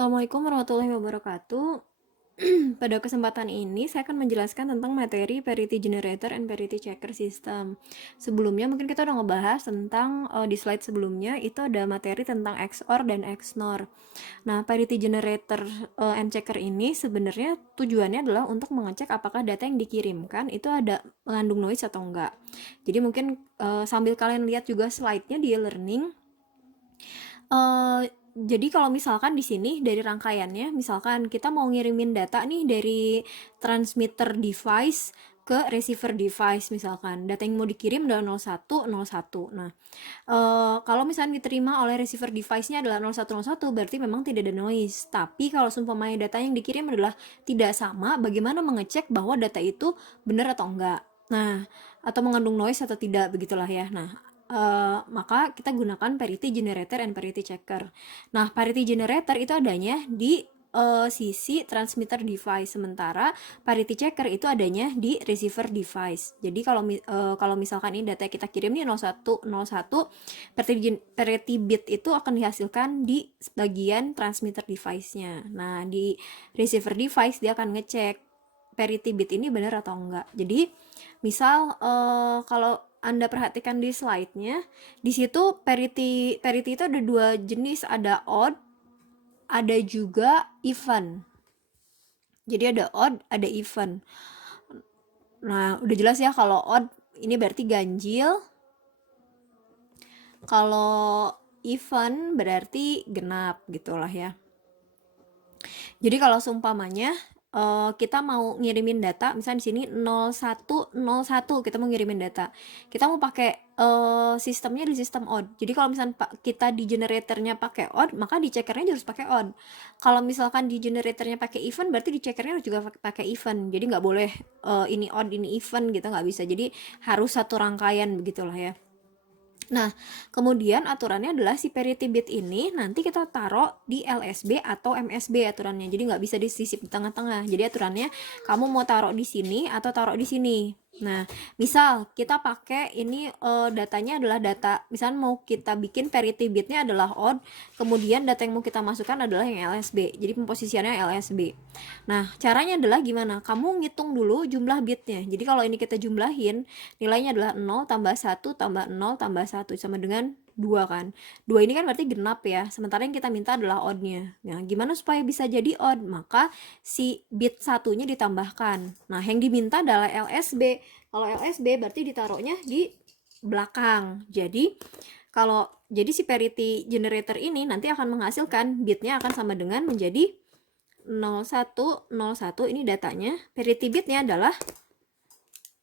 Assalamualaikum warahmatullahi wabarakatuh. Pada kesempatan ini saya akan menjelaskan tentang materi parity generator and parity checker system. Sebelumnya mungkin kita udah ngebahas tentang di slide sebelumnya itu ada materi tentang XOR dan XNOR. Nah, parity generator and checker ini sebenarnya tujuannya adalah untuk mengecek apakah data yang dikirimkan itu ada mengandung noise atau enggak. Jadi mungkin sambil kalian lihat juga slide-nya di e-learning. Jadi kalau misalkan di sini dari rangkaiannya, misalkan kita mau ngirimin data nih dari transmitter device ke receiver device misalkan. Data yang mau dikirim adalah 01, 01. Nah, kalau misalnya diterima oleh receiver device-nya adalah 0101, berarti memang tidak ada noise. Tapi kalau seumpamanya data yang dikirim adalah tidak sama, bagaimana mengecek bahwa data itu benar atau enggak? Nah, atau mengandung noise atau tidak, begitulah ya. Nah, maka kita gunakan parity generator and parity checker. Nah, parity generator itu adanya di sisi transmitter device, sementara parity checker itu adanya di receiver device. Jadi kalau misalkan ini data kita kirim nih 0101, parity bit itu akan dihasilkan di bagian transmitter device-nya. Nah, di receiver device dia akan ngecek parity bit ini benar atau enggak. Jadi misal kalau Anda perhatikan di slide-nya, di situ parity itu ada dua jenis, ada odd, ada juga even. Jadi ada odd, ada even. Nah, udah jelas ya kalau odd ini berarti ganjil. Kalau even berarti genap gitulah ya. Jadi kalau seumpamanya kita mau ngirimin data, misalnya di sini 0101 kita mau ngirimin data. Kita mau pakai sistemnya di sistem odd. Jadi kalau misalnya kita di generatornya pakai odd, maka di checkernya harus pakai odd. Kalau misalkan di generatornya pakai even, berarti di checkernya harus juga pakai even. Jadi nggak boleh ini odd ini even gitu, nggak bisa. Jadi harus satu rangkaian begitulah ya. Nah, kemudian aturannya adalah si parity bit ini nanti kita taruh di LSB atau MSB aturannya. Jadi nggak bisa disisip di tengah-tengah. Jadi aturannya kamu mau taruh di sini atau taruh di sini. Nah, misal kita pakai ini datanya adalah data, misal mau kita bikin parity bitnya adalah odd, kemudian data yang mau kita masukkan adalah yang LSB. Jadi pemposisiannya LSB. Nah, caranya adalah gimana? Kamu ngitung dulu jumlah bitnya. Jadi kalau ini kita jumlahin, nilainya adalah 0 tambah 1 tambah 0 tambah 1 sama dengan 2 kan. 2 ini kan berarti genap ya. Sementara yang kita minta adalah odd-nya. Nah, gimana supaya bisa jadi odd? Maka si bit satunya ditambahkan. Nah, yang diminta adalah LSB. Kalau LSB berarti ditaruhnya di belakang. Jadi si parity generator ini nanti akan menghasilkan bitnya akan sama dengan menjadi 0101, ini datanya. Parity bitnya adalah,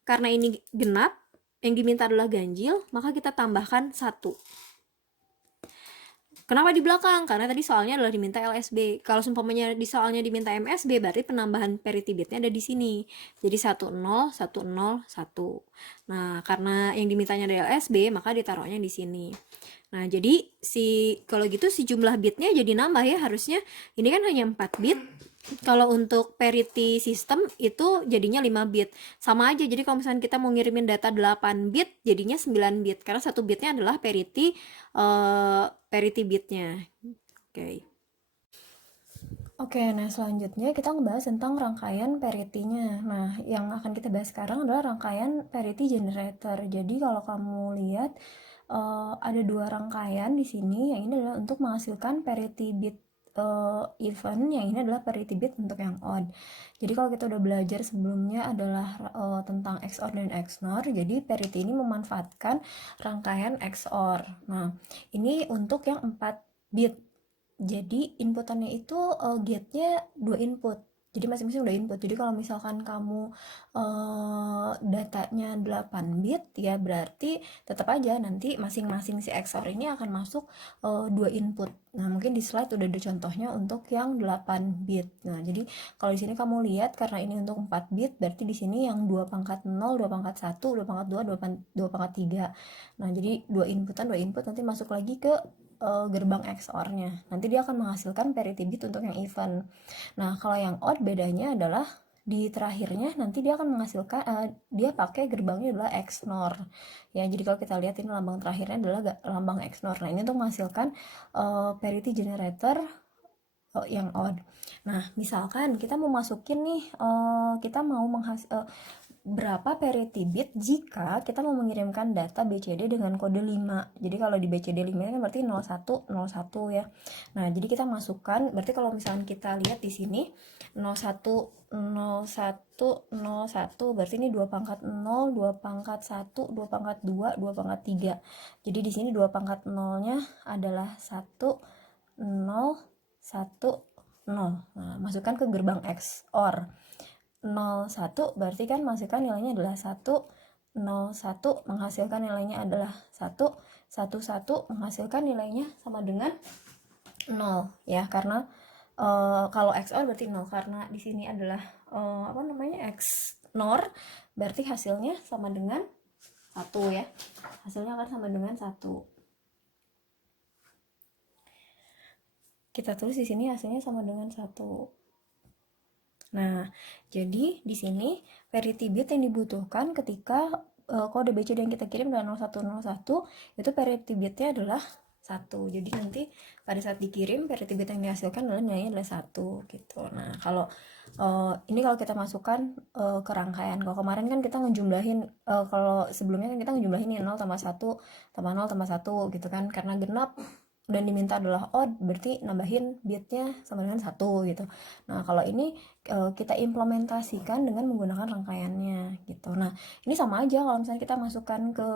karena ini genap, yang diminta adalah ganjil, maka kita tambahkan 1. Kenapa di belakang? Karena tadi soalnya adalah diminta LSB. Kalau seumpamanya di soalnya diminta MSB, berarti penambahan parity bitnya ada di sini. Jadi 10 101. Nah, karena yang dimintanya ada LSB, maka ditaruhnya di sini. Nah, jadi kalau gitu si jumlah bitnya jadi nambah ya harusnya. Ini kan hanya 4 bit. Kalau untuk parity system itu jadinya 5 bit. Sama aja, jadi kalau misalnya kita mau ngirimin data 8 bit, jadinya 9 bit. Karena satu bitnya adalah parity bitnya. Oke. Oke, nah selanjutnya kita ngebahas tentang rangkaian parity-nya. Nah, yang akan kita bahas sekarang adalah rangkaian parity generator. Jadi kalau kamu lihat ada dua rangkaian di sini. Yang ini adalah untuk menghasilkan parity bit even, yang ini adalah parity bit untuk yang odd. Jadi kalau kita udah belajar sebelumnya adalah tentang XOR dan XNOR. Jadi parity ini memanfaatkan rangkaian XOR. Nah, ini untuk yang 4 bit. Jadi inputannya itu gate-nya 2 input. Jadi masing-masing udah input. Jadi kalau misalkan kamu datanya 8 bit ya berarti tetap aja nanti masing-masing si XOR ini akan masuk 2 input. Nah, mungkin di slide udah ada contohnya untuk yang 8 bit. Nah, jadi kalau di sini kamu lihat karena ini untuk 4 bit berarti di sini yang 2 pangkat 0, 2 pangkat 1, 2 pangkat 2, 2 pangkat 3. Nah, jadi 2 input nanti masuk lagi ke gerbang XOR-nya. Nanti dia akan menghasilkan parity bit untuk yang even. Nah, kalau yang odd bedanya adalah di terakhirnya nanti dia akan menghasilkan dia pakai gerbangnya adalah XNOR. Ya, jadi kalau kita lihat ini lambang terakhirnya adalah lambang XNOR. Nah, ini untuk menghasilkan parity generator yang odd. Nah, misalkan kita mau masukin nih, kita mau berapa parity bit jika kita mau mengirimkan data BCD dengan kode 5. Jadi kalau di BCD 5 kan berarti 0101 ya. Nah, jadi kita masukkan, berarti kalau misalkan kita lihat di sini 010101 berarti ini 2 pangkat 0, 2 pangkat 1, 2 pangkat 2, 2 pangkat 3. Jadi di sini 2 pangkat 0-nya adalah 1 0 1 0. Nah, masukkan ke gerbang XOR. 01 berarti kan masukkan nilainya adalah 1, 01 menghasilkan nilainya adalah 1, 11 menghasilkan nilainya sama dengan 0 ya, karena kalau XOR berarti 0 karena di sini adalah XNOR berarti hasilnya sama dengan 1 ya. Hasilnya akan sama dengan 1. Kita tulis di sini hasilnya sama dengan 1. Nah, jadi di sini parity bit yang dibutuhkan ketika kode BCD yang kita kirim adalah 0101, itu parity bitnya adalah 1. Jadi nanti pada saat dikirim parity bit yang dihasilkan adalah nilainya adalah 1 gitu. Nah, kalau ini kalau kita masukkan ke rangkaian. Kalau kemarin kan kita ngejumlahin, kalau sebelumnya kan kita ngejumlahin 0 tambah 1 tambah 0 tambah 1 gitu kan, karena genap dan diminta adalah odd berarti nambahin bitnya sama dengan 1 gitu. Nah, kalau ini kita implementasikan dengan menggunakan rangkaiannya gitu. Nah, ini sama aja kalau misalnya kita masukkan ke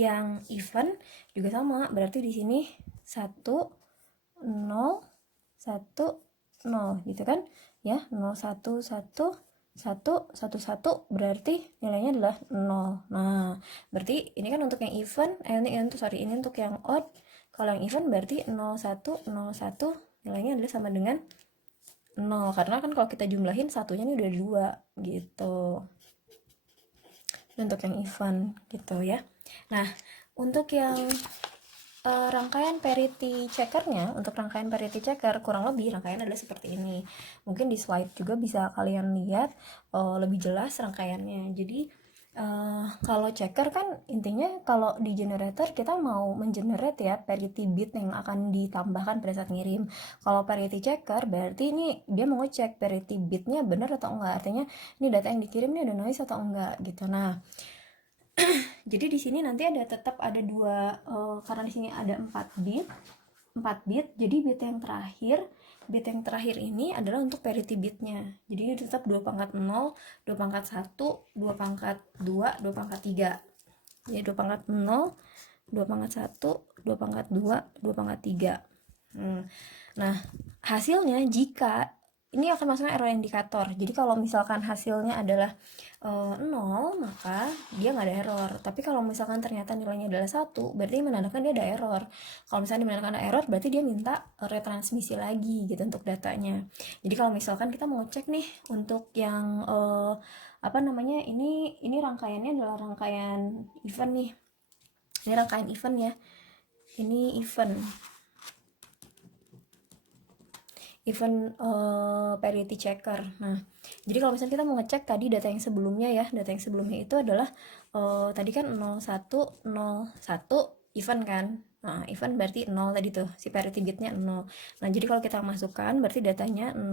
yang event juga sama, berarti di sini 1 0 1 0 gitu kan ya. 0 1 1 1 1 1 berarti nilainya adalah 0. Nah, berarti ini kan untuk yang event, ini untuk yang odd. Kalau yang event berarti 0 1 0 1 nilainya adalah sama dengan 0, karena kan kalau kita jumlahin satunya ini udah 2 gitu. Untuk yang event gitu ya. Nah, untuk yang rangkaian parity checkernya, untuk rangkaian parity checker kurang lebih rangkaian adalah seperti ini. Mungkin di slide juga bisa kalian lihat lebih jelas rangkaiannya. Jadi kalau checker kan intinya kalau di generator kita mau mengenerate ya parity bit yang akan ditambahkan pada saat ngirim. Kalau parity checker berarti ini dia mau ngecek parity bitnya benar atau enggak. Artinya ini data yang dikirim ini ada noise atau enggak gitu. Nah, jadi di sini nanti tetap ada dua, karena di sini ada 4 bit. Jadi bit yang terakhir ini adalah untuk parity bitnya. Jadi ini tetap 2 pangkat 0, 2 pangkat 1, 2 pangkat 2, 2 pangkat 3. Jadi 2 pangkat 0, 2 pangkat 1, 2 pangkat 2, 2 pangkat 3. Nah, hasilnya jika ini akan masukkan error indikator. Jadi kalau misalkan hasilnya adalah 0, maka dia nggak ada error. Tapi kalau misalkan ternyata nilainya adalah 1, berarti menandakan dia ada error. Kalau misalnya menandakan ada error, berarti dia minta retransmisi lagi gitu untuk datanya. Jadi kalau misalkan kita mau cek nih untuk yang ini rangkaiannya adalah rangkaian event nih. Ini rangkaian event ya. Ini event parity checker. Nah, jadi kalau misalnya kita mau ngecek tadi data yang sebelumnya ya, data yang sebelumnya itu adalah tadi kan 0101 event kan. Nah, event berarti 0 tadi tuh, si parity bitnya 0. Nah, jadi kalau kita masukkan berarti datanya 1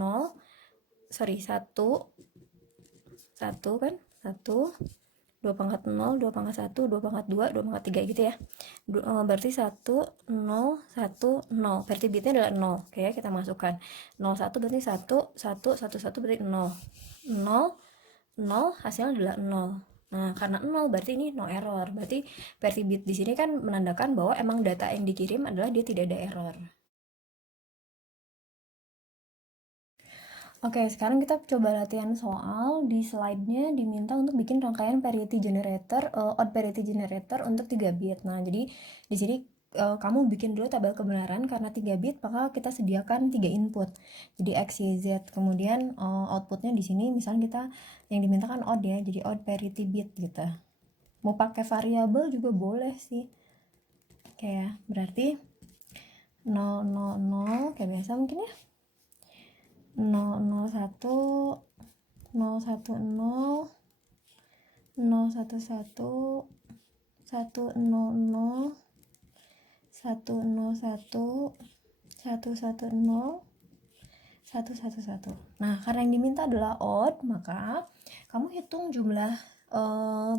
kan, 1 2 pangkat 0, 2 pangkat 1, 2 pangkat 2, 2 pangkat 3 gitu ya. Berarti 1 0 1 0. Berarti bitnya adalah 0. Oke, kita masukkan. 01 berarti 1 1 1 1 berarti 0. 0 0 hasilnya adalah 0. Nah, karena 0 berarti ini no error. Berarti versi bit di sini kan menandakan bahwa emang data yang dikirim adalah dia tidak ada error. Oke, sekarang kita coba latihan soal. Di slide-nya diminta untuk bikin rangkaian parity generator, odd parity generator untuk 3 bit. Nah, jadi di sini kamu bikin dulu tabel kebenaran karena 3 bit, maka kita sediakan 3 input. Jadi X, Y, Z. Kemudian outputnya di sini misalnya kita yang dimintakan odd ya, jadi odd parity bit gitu. Mau pakai variabel juga boleh sih. Oke ya, berarti 0, 0, 0 kayak biasa mungkin ya. 001 010 011 100 101 1, 1, 0, 1, 1, 1. Nah, karena yang diminta adalah odd, maka kamu hitung jumlah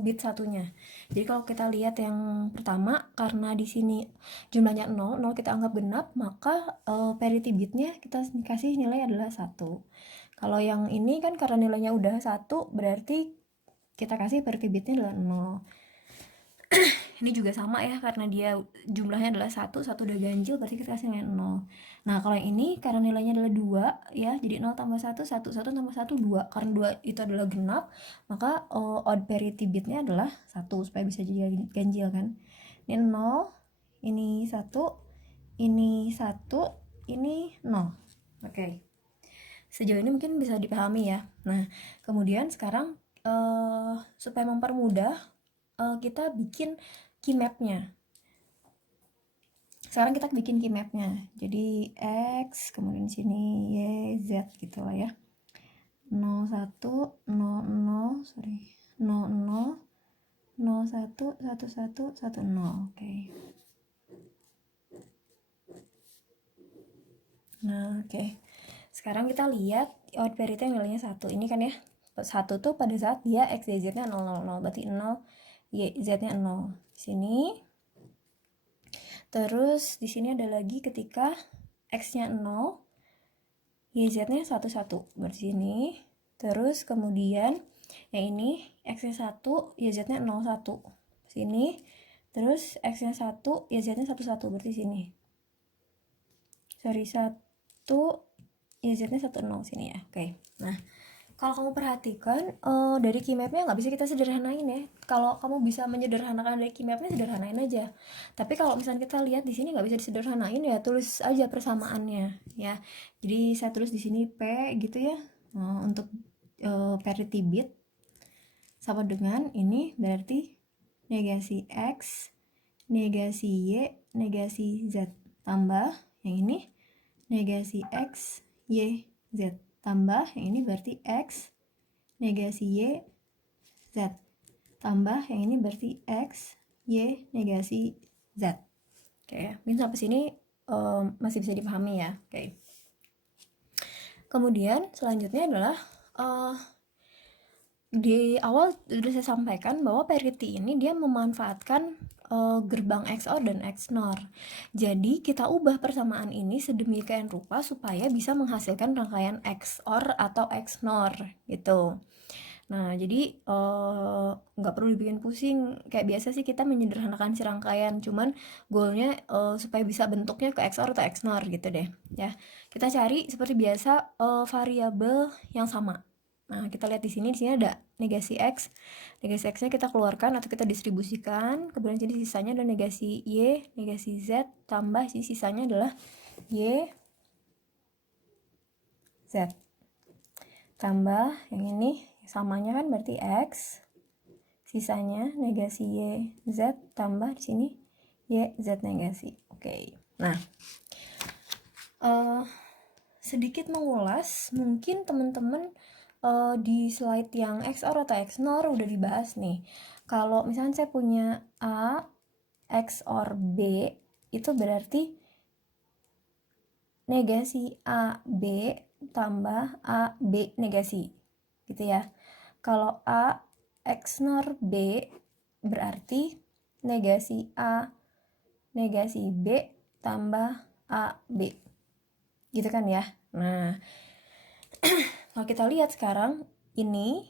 bit satunya. Jadi kalau kita lihat yang pertama, karena di sini jumlahnya 0, 0 kita anggap genap, maka parity bitnya kita kasih nilai adalah 1. Kalau yang ini kan karena nilainya udah 1, berarti kita kasih parity bitnya adalah 0. Ini juga sama ya, karena dia jumlahnya adalah 1 udah ganjil, berarti kita kasih nilai 0. Nah, kalau yang ini karena nilainya adalah 2 ya, jadi 0 tambah 1, 1 tambah 1, 2. Karena 2 itu adalah genap, maka odd parity bitnya adalah 1 supaya bisa jadi ganjil kan. Ini 0, ini 1, ini 1, ini 0. Oke. Sejauh ini mungkin bisa dipahami ya. Nah, kemudian sekarang supaya mempermudah, kita bikin key mapnya. Sekarang kita bikin key mapnya. Jadi X, kemudian sini Y, Z gitu lah ya. 0, 1, 0, 0, sorry. 0, 0, 0, 1, 1, 1, 1, 0. Oke. Nah, oke. Sekarang kita lihat odd parity yang nilainya 1. Ini kan ya. 1 tuh pada saat dia X, Y, Z-nya 0, 0, 0. Berarti 0, Y, Z-nya 0. Sini. Terus di sini ada lagi ketika X-nya 0, YZ-nya 1, 1. Berarti sini. Terus kemudian yang ini X-nya 1, YZ-nya 0, 1. Sini. Terus X-nya 1, YZ-nya 1, 1. Berarti sini. Sorry, 1, YZ-nya 1, 0. Sini ya. Oke. Nah, kalau kamu perhatikan dari key mapnya nggak bisa kita sederhanain ya. Kalau kamu bisa menyederhanakan dari key mapnya, sederhanain aja. Tapi kalau misalnya kita lihat di sini nggak bisa disederhanain ya, tulis aja persamaannya ya. Jadi saya tulis di sini P gitu ya. Untuk parity bit sama dengan ini berarti negasi X, negasi Y, negasi Z, tambah yang ini negasi X, Y, Z, tambah yang ini berarti X, negasi Y, Z, tambah yang ini berarti X, Y, negasi Z. Oke, mungkin sampai sini masih bisa dipahami ya. Oke. Kemudian selanjutnya adalah di awal sudah saya sampaikan bahwa parity ini dia memanfaatkan gerbang XOR dan XNOR. Jadi kita ubah persamaan ini sedemikian rupa supaya bisa menghasilkan rangkaian XOR atau XNOR gitu. Nah, jadi nggak perlu dibikin pusing. Kayak biasa sih kita menyederhanakan si rangkaian, cuman goalnya supaya bisa bentuknya ke XOR atau XNOR gitu deh. Ya, kita cari seperti biasa variabel yang sama. Nah, kita lihat di sini ada negasi X. Negasi X-nya kita keluarkan atau kita distribusikan. Kemudian jadi sisanya adalah negasi Y, negasi Z, tambah sisanya adalah Y, Z. Tambah yang ini samanya kan berarti X. Sisanya negasi Y, Z, tambah di sini Y, Z negasi. Oke. Nah, sedikit mengulas, mungkin teman-teman di slide yang XOR atau XNOR udah dibahas nih. Kalau misalnya saya punya A XOR B, itu berarti negasi A B tambah A B negasi, gitu ya. Kalau A XNOR B berarti negasi A negasi B tambah A B, gitu kan ya. Nah, kalau kita lihat sekarang ini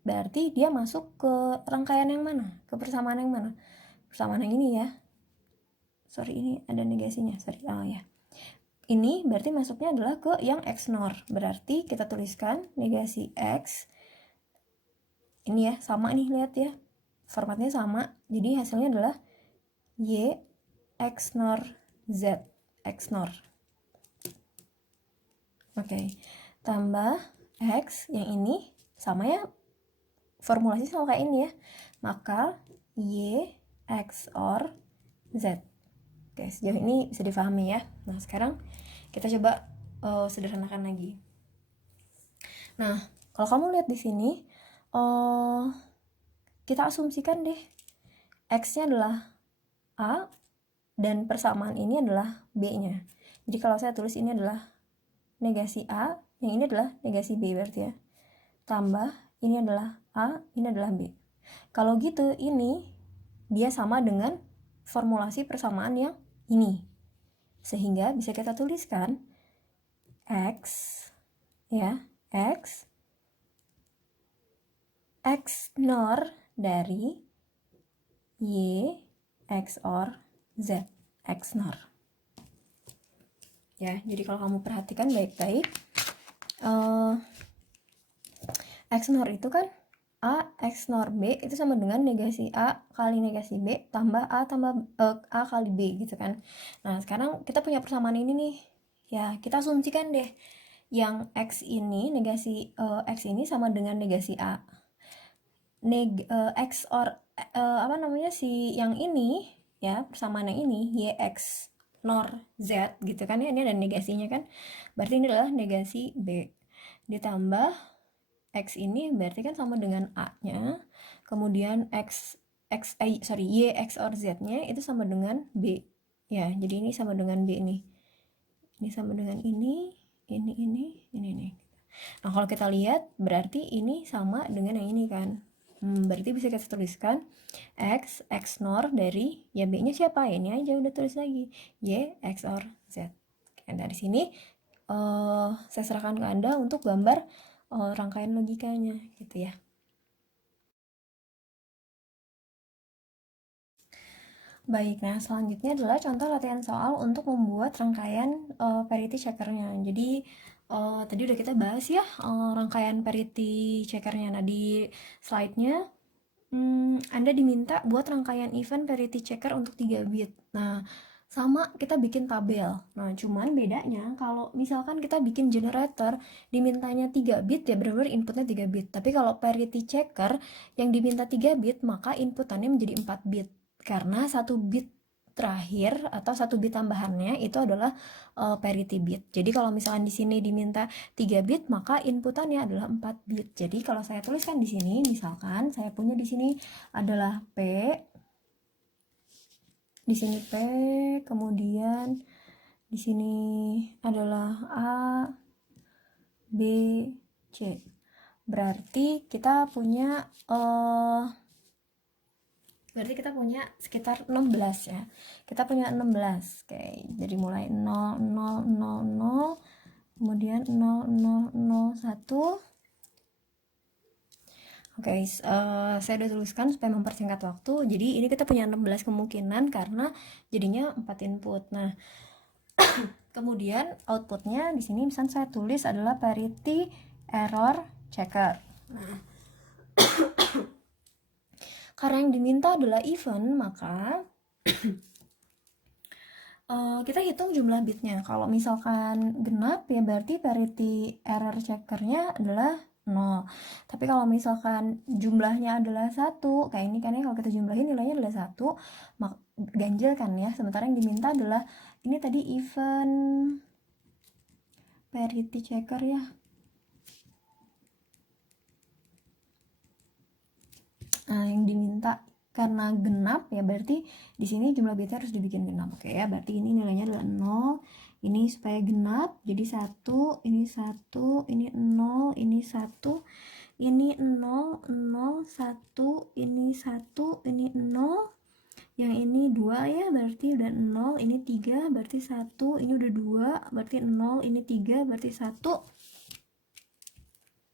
berarti dia masuk ke rangkaian yang mana? Ke persamaan yang mana? Persamaan yang ini ya. Sorry, ini ada negasinya. Sorry. Oh ya. Ini berarti masuknya adalah ke yang XNOR. Berarti kita tuliskan negasi X. Ini ya, sama nih, lihat ya. Formatnya sama. Jadi hasilnya adalah Y XNOR Z. XNOR. Oke. Tambah X yang ini sama ya, formulasi sama kayak ini ya, maka Y XOR Z. Oke, sejauh ini bisa difahami ya. Nah, sekarang kita coba sederhanakan lagi. Nah, kalau kamu lihat di sini, kita asumsikan deh X-nya adalah A dan persamaan ini adalah B-nya. Jadi kalau saya tulis ini adalah negasi A, yang ini adalah negasi B berarti ya. Tambah ini adalah A, ini adalah B. Kalau gitu ini dia sama dengan formulasi persamaan yang ini. Sehingga bisa kita tuliskan X ya, X NOR dari Y XOR Z, X NOR. Ya, jadi kalau kamu perhatikan baik-baik, X NOR itu kan A X NOR B itu sama dengan negasi A kali negasi B tambah A tambah A kali B gitu kan. Nah sekarang kita punya persamaan ini nih, ya kita asumsikan deh yang X ini negasi X ini sama dengan negasi A. X or apa namanya si yang ini ya, persamaan yang ini Y X NOR Z gitu kan ya, ini ada negasinya kan, berarti ini adalah negasi B ditambah X ini berarti kan sama dengan A nya, kemudian Y X or Z nya itu sama dengan B ya, jadi ini sama dengan B nih, ini sama dengan ini. Nah kalau kita lihat berarti ini sama dengan yang ini kan. Berarti bisa kita tuliskan X NOR dari ya B nya siapa, ini aja udah tulis lagi Y XOR Z. Oke, dari sini saya serahkan ke Anda untuk gambar rangkaian logikanya gitu ya. Baik, nah selanjutnya adalah contoh latihan soal untuk membuat rangkaian parity checkernya. Jadi tadi udah kita bahas ya rangkaian parity checkernya. Nah di slide-nya Anda diminta buat rangkaian event parity checker untuk 3 bit. Nah sama kita bikin tabel. Nah cuman bedanya kalau misalkan kita bikin generator dimintanya 3 bit ya benar-benar inputnya 3 bit. Tapi kalau parity checker yang diminta 3 bit maka inputannya menjadi 4 bit. Karena 1 bit terakhir atau 1 bit tambahannya itu adalah parity bit. Jadi kalau misalkan di sini diminta 3 bit maka inputannya adalah 4 bit. Jadi kalau saya tuliskan di sini misalkan saya punya di sini adalah P, di sini P, kemudian di sini adalah A, B, C. Berarti kita punya sekitar 16 ya. Kita punya 16. Oke, jadi mulai 0 0 0 0 kemudian 0 0 0 1. Oke, saya udah tuliskan supaya mempersingkat waktu. Jadi ini kita punya 16 kemungkinan karena jadinya 4 input. Nah, kemudian outputnya di sini misalnya saya tulis adalah parity error checker. Nah, karena yang diminta adalah even, maka kita hitung jumlah bitnya. Kalau misalkan genap ya berarti parity error checkernya adalah 0. Tapi kalau misalkan jumlahnya adalah 1, kayak ini kan ya, kalau kita jumlahin nilainya adalah 1, ganjil kan ya. Sementara yang diminta adalah ini tadi even parity checker ya. Nah, yang diminta karena genap ya berarti di sini jumlah bitnya harus dibikin genap. Oke ya, berarti ini nilainya adalah 0. Ini supaya genap jadi 1, ini 1, ini 0, ini 1, ini 0, 0, 1, ini 1, ini 0. Yang ini 2 ya, berarti udah 0, ini 3, berarti 1, ini udah 2, berarti 0, ini 3, berarti 1.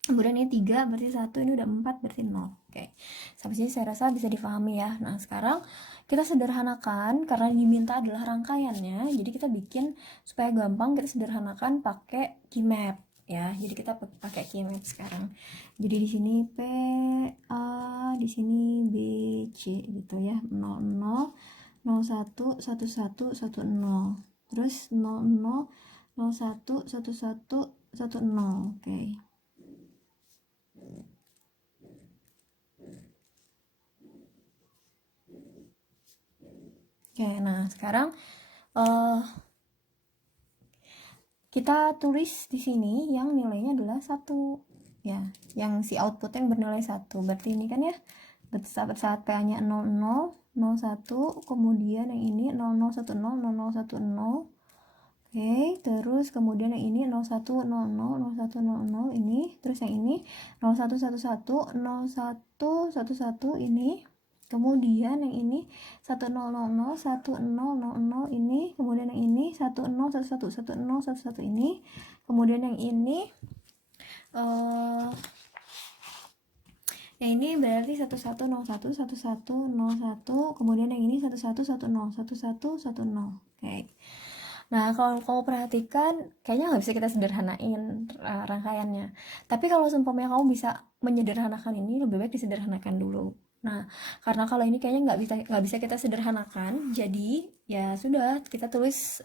Kemudian ini 3, berarti 1, ini udah 4, berarti 0. Oke, sampai sini saya rasa bisa dipahami ya. Nah, sekarang kita sederhanakan karena diminta adalah rangkaiannya. Jadi kita bikin supaya gampang, kita sederhanakan pakai keymap ya. Jadi kita pakai keymap sekarang. Jadi di sini P A, di sini B C gitu ya. 00 01 11 10. Terus 00 01 11 10. Oke. Oke, nah sekarang kita tulis di sini yang nilainya adalah 1 ya, yang si output yang bernilai 1. Berarti ini kan ya saat PA-nya 00 01, kemudian yang ini 0010 0010. Oke, terus kemudian yang ini 0100, 0100 ini, terus yang ini 0111, 0111 ini, kemudian yang ini 1000, 1000 ini, kemudian yang ini 1011, 1011 ini, kemudian yang ini yang ini berarti 1101, 1101, kemudian yang ini 1110, 1110. Oke. Nah, kalau kamu perhatikan, kayaknya nggak bisa kita sederhanain rangkaiannya. Tapi kalau seumpamanya kamu bisa menyederhanakan ini, lebih baik disederhanakan dulu. Nah, karena kalau ini kayaknya nggak bisa kita sederhanakan, jadi ya sudah kita tulis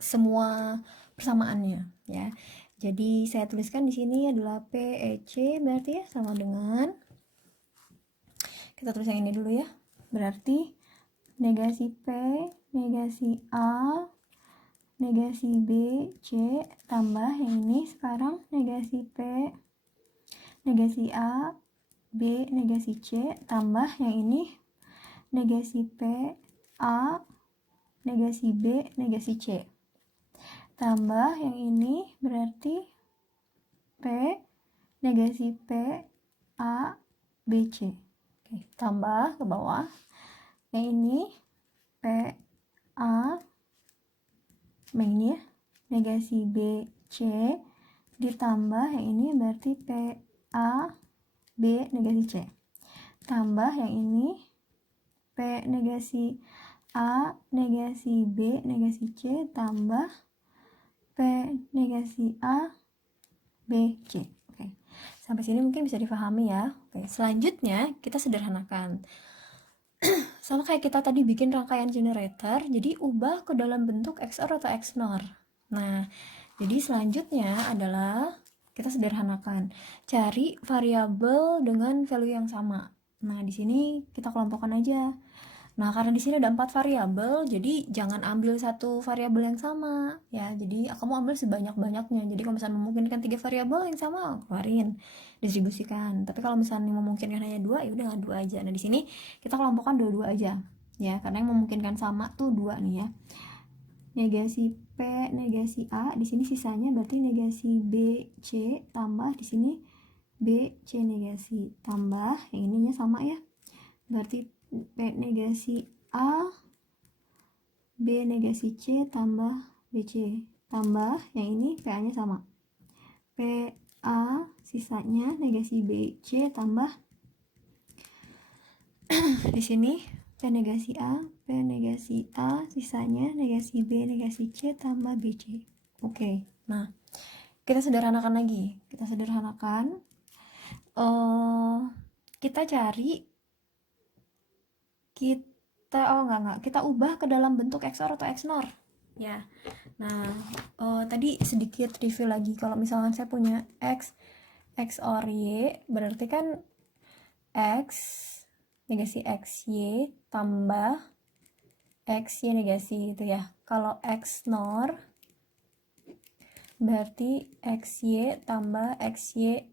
semua persamaannya, ya. Jadi saya tuliskan di sini adalah PEC, berarti ya sama dengan, kita tulis yang ini dulu ya. Berarti negasi P, negasi A, negasi B, C, tambah yang ini sekarang negasi P, negasi A, B, negasi C, tambah yang ini negasi P, A, negasi B, negasi C, tambah yang ini berarti P, negasi P, A, B, C. Oke, tambah ke bawah yang ini P, A, yang ini ya, negasi B, C, ditambah yang ini berarti P, A, B, negasi C, tambah yang ini P, negasi A, negasi B, negasi C, tambah P, negasi A, B, C. Oke, sampai sini mungkin bisa dipahami ya. Oke, selanjutnya kita sederhanakan. Sama kayak kita tadi bikin rangkaian generator, jadi ubah ke dalam bentuk XOR atau XNOR. Nah, jadi selanjutnya adalah kita sederhanakan. Cari variabel dengan value yang sama. Nah, di sini kita kelompokkan aja. Nah, karena di sini ada 4 variabel, jadi jangan ambil satu variabel yang sama, ya. Jadi kamu ambil sebanyak-banyaknya. Jadi kalau misalnya memungkinkan 3 variabel yang sama, keluarin, distribusikan. Tapi kalau misalnya memungkinkan hanya 2, ya udah 2 aja. Nah, di sini kita kelompokkan 2-2 aja, ya. Karena yang memungkinkan sama tuh 2 nih ya. Negasi P, negasi A, di sini sisanya berarti negasi B, C, tambah di sini B, C negasi, tambah yang ininya sama ya. Berarti P negasi A, B negasi C, tambah BC, tambah yang ini PA nya sama, PA sisanya negasi BC, tambah di sini P negasi A, P negasi A, sisanya negasi B negasi C, tambah BC. Oke, nah kita sederhanakan lagi, kita cari, kita ubah ke dalam bentuk XOR atau XNOR, ya. Nah, tadi sedikit review lagi. Kalau misalkan saya punya X XOR Y, berarti kan X negasi XY tambah XY negasi gitu ya. Kalau XNOR berarti XY tambah XY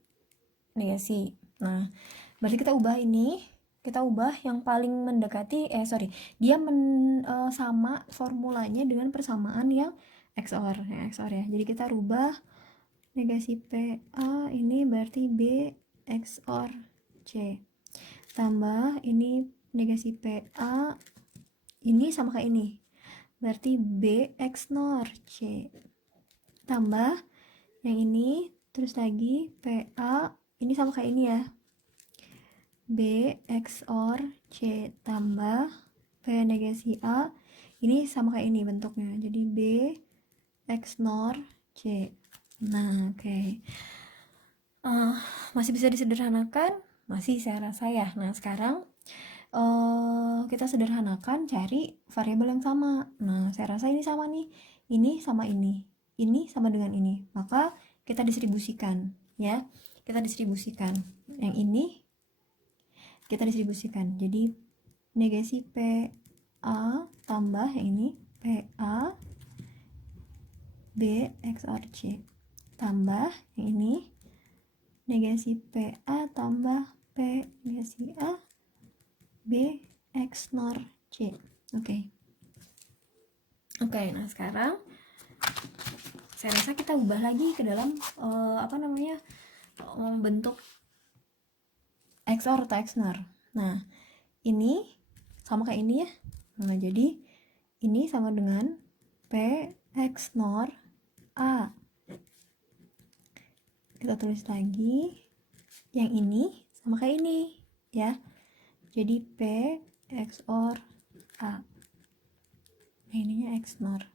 negasi. Nah, berarti kita ubah ini, kita ubah yang paling mendekati dia sama formulanya dengan persamaan yang XOR ya. Jadi kita rubah negasi PA ini berarti B XOR C, tambah ini negasi PA ini sama kayak ini berarti B XNOR C, tambah yang ini terus lagi PA ini sama kayak ini ya, B XOR C, tambah P negasi A ini sama kayak ini bentuknya, jadi B XNOR C. Nah, oke. Masih bisa disederhanakan? Masih, saya rasa ya. Nah, sekarang kita sederhanakan, cari variabel yang sama. Nah, saya rasa ini sama nih, ini sama ini sama dengan ini, maka kita distribusikan ya, kita distribusikan yang ini, kita distribusikan jadi negasi PA tambah yang ini PA B XOR C, tambah yang ini negasi PA tambah P negasi A B XNOR C. Oke, nah sekarang saya rasa kita ubah lagi ke dalam bentuk XOR atau XNOR. Nah, ini sama kayak ini ya. Nah, jadi ini sama dengan P XNOR A. Kita tulis lagi. Yang ini sama kayak ini ya. Jadi P XOR A. Nah, ininya XNOR.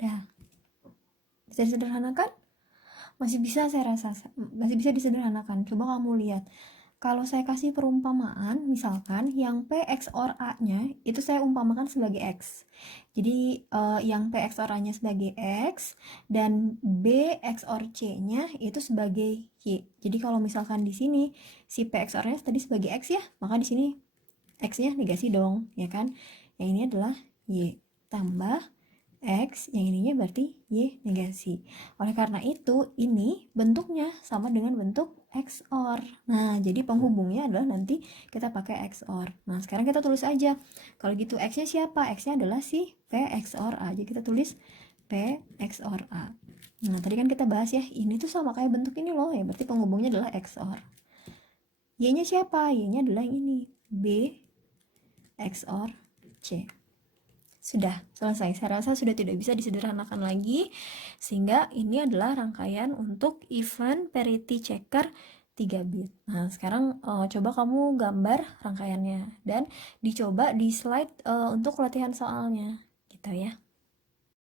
Dah. Bisa disederhanakan? Masih bisa, saya rasa masih bisa disederhanakan. Coba kamu lihat. Kalau saya kasih perumpamaan, misalkan yang P XOR A-nya itu saya umpamakan sebagai X. Jadi yang P XOR A-nya sebagai X dan B XOR C-nya itu sebagai Y. Jadi kalau misalkan di sini si P XOR-nya tadi sebagai X ya, maka di sini X-nya negasi dong, ya kan? Yang ini adalah Y tambah X, yang ininya berarti Y negasi. Oleh karena itu, ini bentuknya sama dengan bentuk XOR. Nah, jadi penghubungnya adalah nanti kita pakai XOR. Nah, sekarang kita tulis aja. Kalau gitu X-nya siapa? X-nya adalah si P XOR A. Jadi kita tulis P XOR A. Nah, tadi kan kita bahas ya, ini tuh sama kayak bentuk ini loh, ya berarti penghubungnya adalah XOR. Y-nya siapa? Y-nya adalah yang ini, B XOR C. Sudah selesai. Saya rasa sudah tidak bisa disederhanakan lagi, sehingga ini adalah rangkaian untuk event parity checker 3 bit. Nah, sekarang coba kamu gambar rangkaiannya dan dicoba di slide untuk latihan soalnya gitu ya.